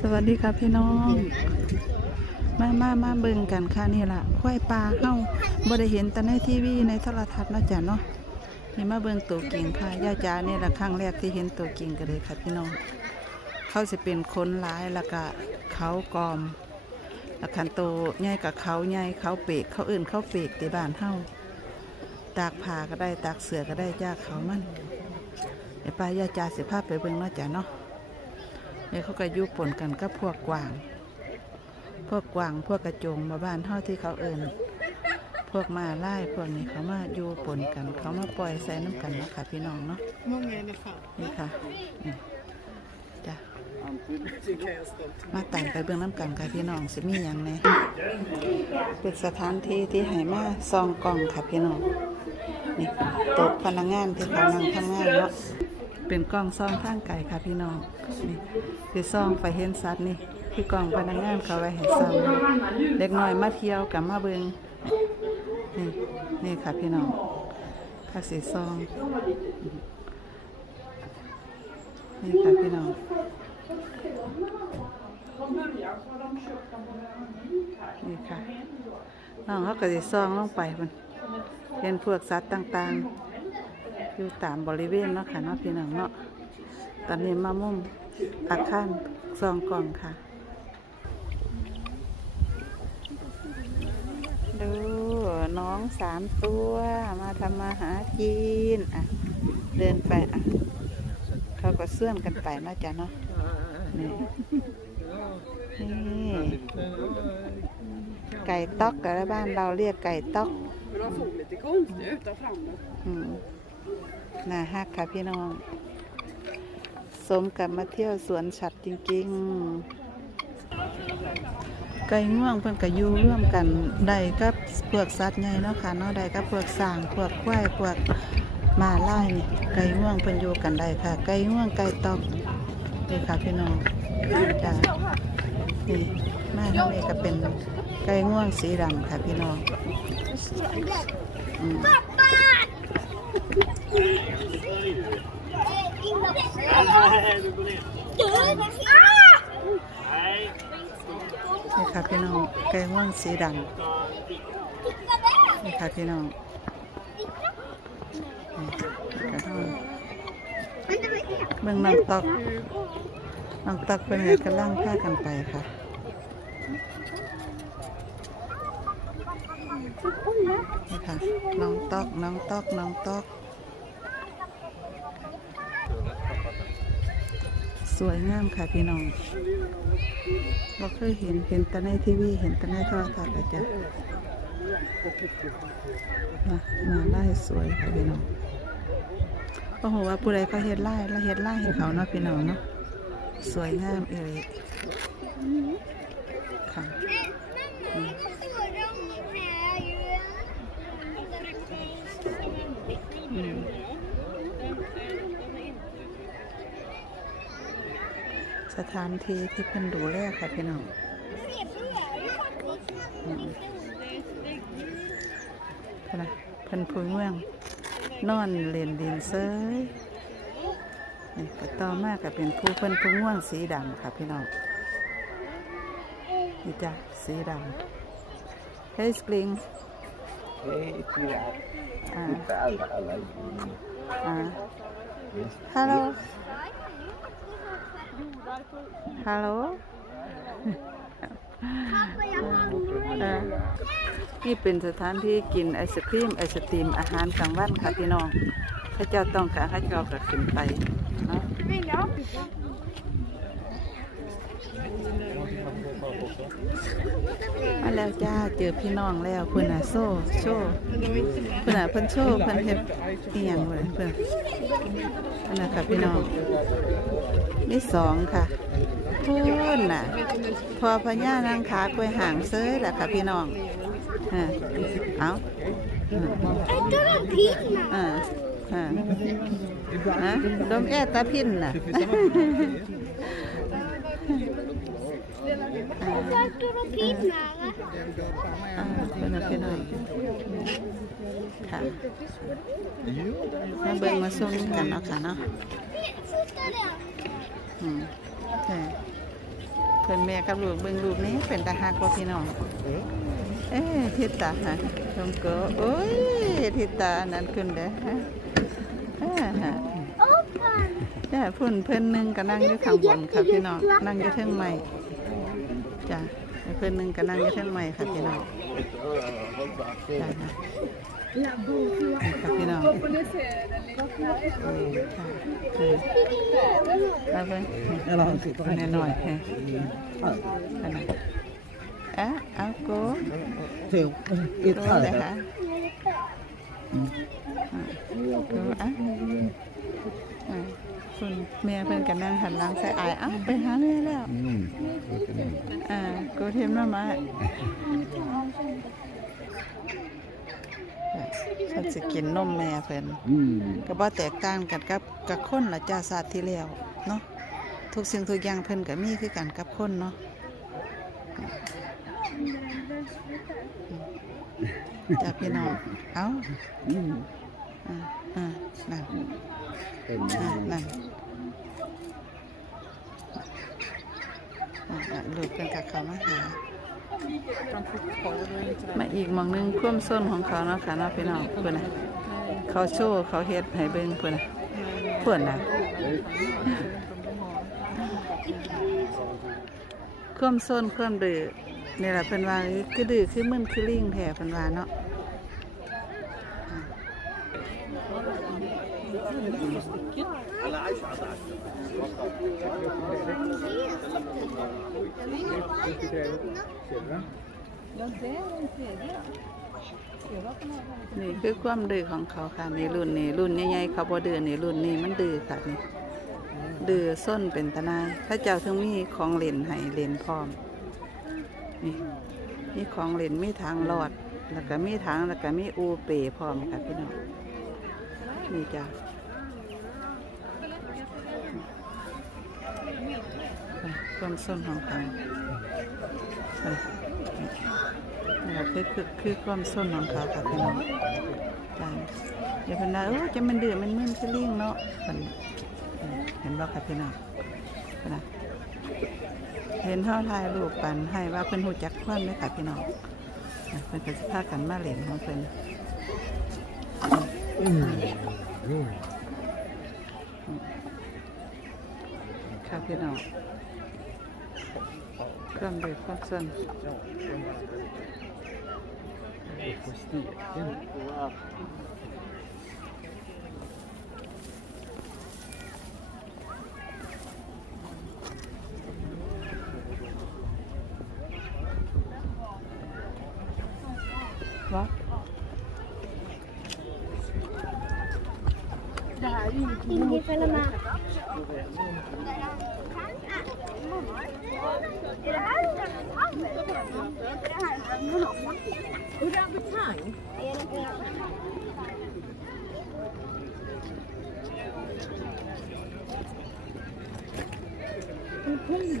สวัสดีครับพี่น้อง มามามาเบิ่งกันค่ะนี่ล่ะควายปลาเฮาบ่ได้เห็นแต่ในทีวีในโทรทัศน์นะจ้ะเนาะนี่มาเบิ่งตัวกิ่งค่ะย่าจ๋านี่ละครั้งแรกที่เห็นตัวกิ่งกันเลยค่ะพี่น้อง เขาสิเป็นคนหลายแล้วก็เขากอมแล้วคันโตใหญ่กับเขาใหญ่เขาเปกเขาอื่นเขาเปกที่บ้านเฮาตากผ้าก็ได้ตากเสือก็ได้จ้าเขามันไอ้ป้าย่าจ๋าสิพาไปเบิ่งเนาะจ้ะเนาะ เนี่ยเขาก็อยุปนกันกับพวกกวาง พวกกวางพวกกระจงมาบ้านเท่าที่เขาเอินพวกมาไล่พวกนี้เขามาอยู่ปนกัน เขามาปล่อยใส่น้ำกันเนาะค่ะพี่น้องเนาะมองไงนะคะนี่ค่ะนี่จ้ะมาแต่งไปเบื้องน้ำกันค่ะพี่น้องสิมีอย่างไงเป็นสถานที่ที่ให้มาซองกล่องค่ะพี่น้องนี่โต๊ะพนักงานที่เขานั่งทำงานเนาะ เป็นกล้องซ่องข้างไก่ค่ะพี่น้องนี่คือซ่องไฟเห็นสัตว์นี่คือกล้องพนักงานเขาไว้ให้ซ่องเด็กน้อยมาเที่ยวกับมาเบิงนี่นี่ค่ะพี่น้องค่ะสีซองนี่ค่ะพี่น้องนี่ค่ะน้องเขาก็สิซองลงไปมันเห็นพวกสัตว์ต่างๆ อยู่ตามบริเวณเนาะค่ะเนาะพี่น้องเนาะตอนนี้มามุ่มอาคารซองกล่องค่ะดูน้องสามตัวมาทำมาหากินอะเดินไปอะเขาก็เสื่อมกันไปเนาะจ๊ะเนาะนี่นี่ไก่ต๊อกกับบ้านเราเรียกไก่ต๊อก Vill du ha fått lite konst nu? Ta fram den. อืม น่าฮักค่ะพี่น้อง สมกับมาเที่ยวสวนสัตว์จริง ๆ ไก่ง่วงเพิ่นก็อยู่ร่วมกันได้กับพวกสัตว์ใหญ่เนาะค่ะเนาะได้กับพวกสร้างพวกควายพวกมาไล่นี่ไก่ง่วงเพิ่นอยู่กันได้ค่ะ ไก่ง่วงไก่ตอกนี่ค่ะพี่น้องจ้านี่แมาทางนี้ก็เป็นไก่ง่วงสีดำค่ะพี่น้องอืม นี่ค่ะพี่น้องไก่ง่วงสีดำนี่ค่ะพี่น้องนี่กระท่อมเมืองน้องตอกน้องตอกเป็นไงกำลังพากันไปค่ะนี่ค่ะน้องตอกน้องตอกน้องตอก สวยงามค่ะพี่น้องบ่เคยเห็นเห็นแต่ในทีวีเห็นแต่ในโทรทัศน์อะจ้ะมามาไล่สวยค่ะพี่น้องโอ้โหว่าผู้ใดเขาเฮ็ดไล่แล้วเฮ็ดไล่ให้เขาเนาะพี่น้องเนาะสวยงามเอ่ยค่ะอืมอืม สถานที่ที่เพิ่นดูแลค่ะพี่น้องอืมเพิ่นน่ะเพิ่นพูเมือง นอนเล่นดินเซยนี่ก็ต่อมาก็เป็นผู้เพิ่นผู้ง่วงสีดำค่ะพี่น้องนี่จ้ะสีดำเฮ้ยสปริง Hej, Pia. อ่า Inte alla, alla. อ่า Visst. ฮัล โหลฮัลโหลเออนี่เป็นสถานที่กินไอศครีมไอศตรีมอาหารกลางวันค่ะพี่น้องถ้าเจ้าต้องการให้เจ้าก็ขึ้นไปเนาะ มาแล้วจ้าเจอพี่น้องแล้วเพื่อนน่ะโซ่โชว์เพื่อนน่ะเพิ่นโชว์เพิ่นเฮ็ดอียงเลยเพิ่อนอันน่ะค่ะพี่น้องนี่สองค่ะพูนน่ะ พอพญานางขากล้วยห่างเซ้ยแหละค่ะพี่น้องเออเอาเออเออฮะดมแอตาพินน่ะ อ่าอ่าเป็นอะไรพี่น้องค่ะมาเบิ่งมาส้มกันเนาะค่ะเนาะ อืมเออเพิ่นแม่กับลูกเบิ่งลูกนี้เป็นตาฮักบ่พี่น้อง Eh? เอ้ทิตตาฮะชมก็โอ้ยทิตตานั่นขึ้นเด้อฮะอ่าฮะจ้าพุ่นเพิ่นหนึงก็นั่งอยู่ข้างบนค่ะพี่น้องนั่งอยู่เทิงไม้ จ้ะเพิ่อนหนึงก็นั่งอยู่เทิงไม้ค่ะพี่น้องจ้ะค่ะค่ะพี่น้องค่ะคือเอาเบิ่ง Eller han sitter แน่นอนฮะ här. ขนาดอะเอาโก Till โก ett เลย här. ค่ะอะ คุณแม่เพิ่นกันนั่งหันหลังใส่อายเอ้าไปหาแม่แล้ว Mm. อ่ากูเทียมมามาเพิ่นสิกินนมแม่เพิ่น Mm. ก็บ่แตกต่างกันกับกับคนละจ้าศาสตร์ที่แล้วเนาะทุกสิ่งทุกอย่างเพิ่นก็มีคือกันกับคนเนาะจ้าพี่น้องเอ้า Mm. อ่าอ่านั่น En, อะนั่นอะอะลูกเป็นกับเขามาหามาอีกหมองหนึงคว่มส้นของเขาเนาะค่ะเนาะพี่น้องเพื่อนนะเขาโชว์เขาเฮ็ดให้เบิ่งเพื่อนนะเพื่อนนะคว่มส้นคว่มดื้อนี่แหละเพิ่นว่าคือดื้อคือมึนคือลิงแท้เพิ่นว่าเนาะ นี่คือความดื้อของเขาค่ะนี่รุ่นนี้รุ่นใหญ่ๆเขาบ่ดื้อนี่รุ่นนี้มันดื้อค่ะนี่ดื้อส้นเป็นตะนายพระเจ้าถึงมีของเล่นให้เล่นพร้อมนี่มีของเล่นมีทางลอด แล้วก็มีทางแล้วก็มีอูเปพร้อมค่ะพี่น้องนี่จ้ะอะ ความส้นของเขาอะนี่คือคือคือความส้นของเขาค่ะพี่น้องจ้าเดี๋ยวเพิ่นว่าเออจะมันดื้อมันมึนคือลิงเนาะเพิ่นเออเห็นบ่ค่ะพี่น้องเพิ่นน่ะเห็นเฮาถ่ายรูปปันให้ว่าเพิ่นฮู้จักความไหมค่ะพี่น้องอะเพิ่นก็สิพากันมาเล่นของเพิ่น Mm. ค่ะพี่น้อง ความดื้อความส้น På stegen. ว่า Ingen följer med. Är det här en tang? Är det här en tang? Är det en tang?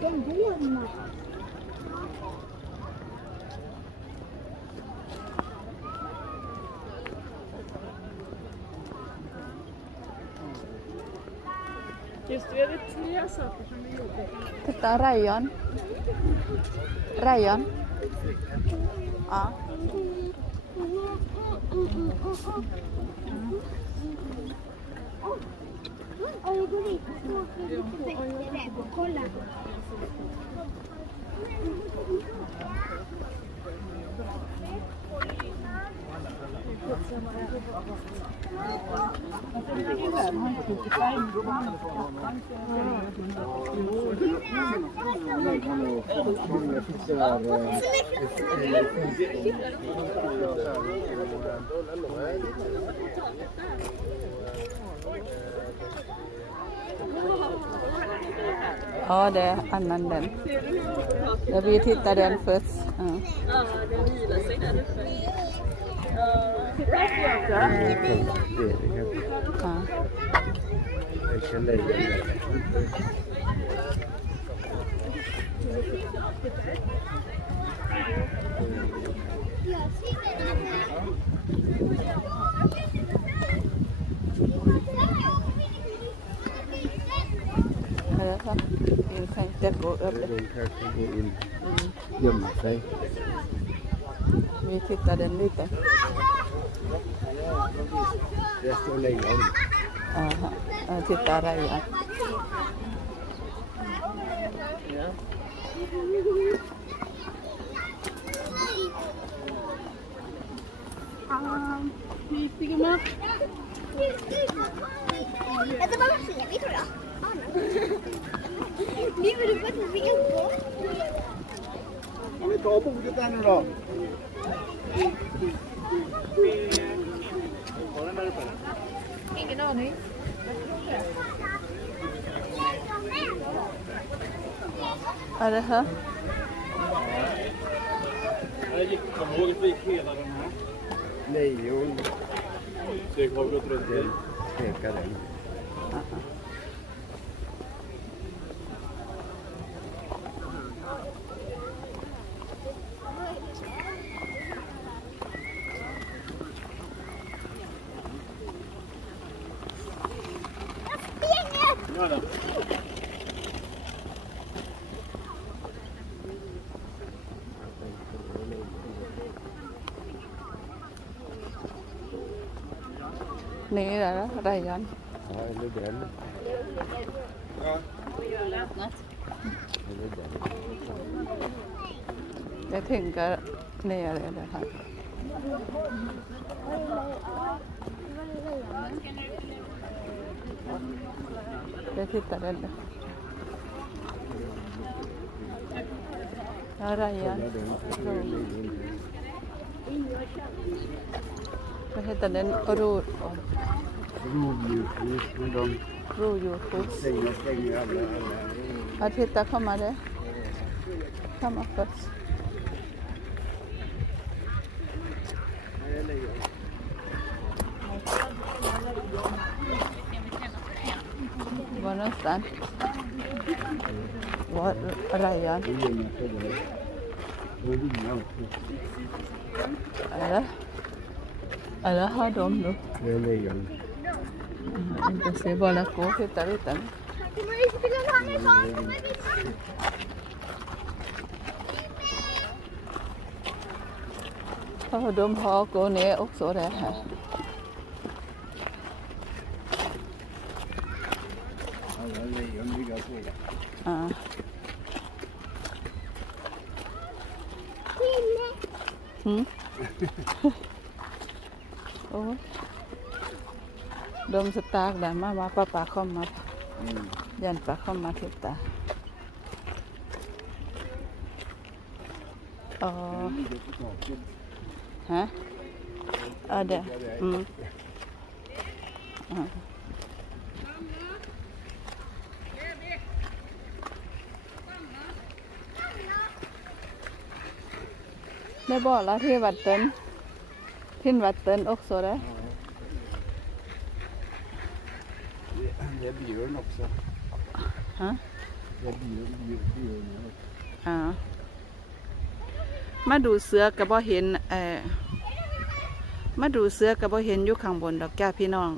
Den Just det, är det tre saker som vi gjorde. Titta rayon. Rayon. Ja. Oj, jag går dit. Det är lite bättre där. Kolla. Jag fixar... Ja, det är annan den. Jag vill titta den först. Ja. Ja, den vilar sig där uppe. Det är det kanske. Ja. Jag kan lägga det. Ja, det är klart. Det är จะโกเอิบ Den kanske går in, อืม gömmer sig. มีทิศตะเด นลิตะ Det står lejon. อ่าฮะอ่าทิศตะไรอะ Um, vi bygger med. Dette var verste vi tror jeg. Vi burde faktisk bygge på. nè Nere där, Rajan. Ja, để den. cái nè tänker nere där. Jag tittar eller? Ja, Raja. Vad heter den? Ror... Rovdjursskjuts. Rovdjursskjuts. Ja, titta, kommer det. Kammarskjuts. Var någonstans? Var Rajan? Det är inga problem. Och vingar också. 比较贵的。啊。嗯。โอ้ดมสตาร์กได้มามาปลาปลาเข้ามายันปลาเข้ามาเทตาอ๋อฮะอ่อเดี๋อืมอ่า ได้บอกแล้วที่วัดเตินที่วัดเตินอกโซได้ Det är björn också. Hä? Det är björn, björn, björn. อ่ามาดูเสือกับบ่เห็นเออมาดูเสือกับบ่เห็นอยู่ข้างบนดอกจ้าพี่น้อง